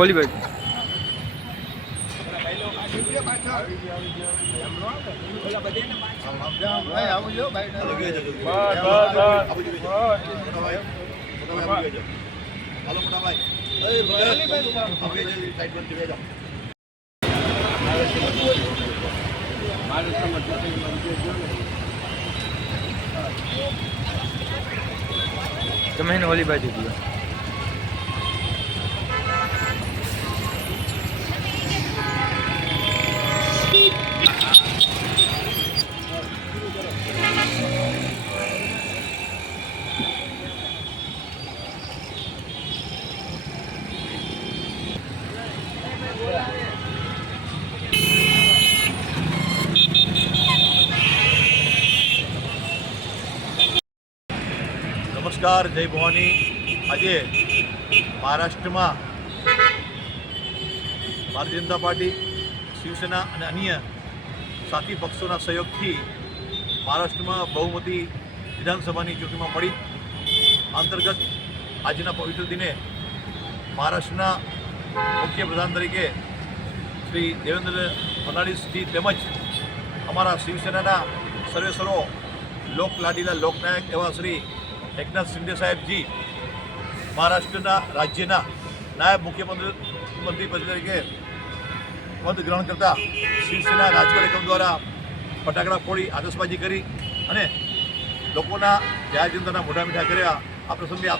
ઓલી ભાઈ તમે એને ઓલી બાજુ ગયો. નમસ્કાર, જય ભવાની. આજે મહારાષ્ટ્રમાં ભારતીય જનતા પાર્ટી, શિવસેના અને અન્ય સાથી પક્ષોના સહયોગથી મહારાષ્ટ્રમાં બહુમતી વિધાનસભાની ચૂંટણીમાં મળી. અંતર્ગત આજના પવિત્ર દિને મહારાષ્ટ્રના મુખ્યપ્રધાન તરીકે શ્રી દેવેન્દ્ર ફડણવીસજી તેમજ અમારા શિવસેનાના સર્વેસર્વો લોકલાડીલા લોકનાયક એવા શ્રી એકનાથ શિંદે સાહેબજી મહારાષ્ટ્રના રાજ્યના નાયબ મુખ્યમંત્રી પદ તરીકે પદ ગ્રહણ કરતા શિવસેના રાજકીય એકમ દ્વારા ફટાકડા ફોડી આતશબાજી કરી અને લોકોના જાહેર જનતાના મોઢા મીઠા કર્યા. આ પ્રસંગે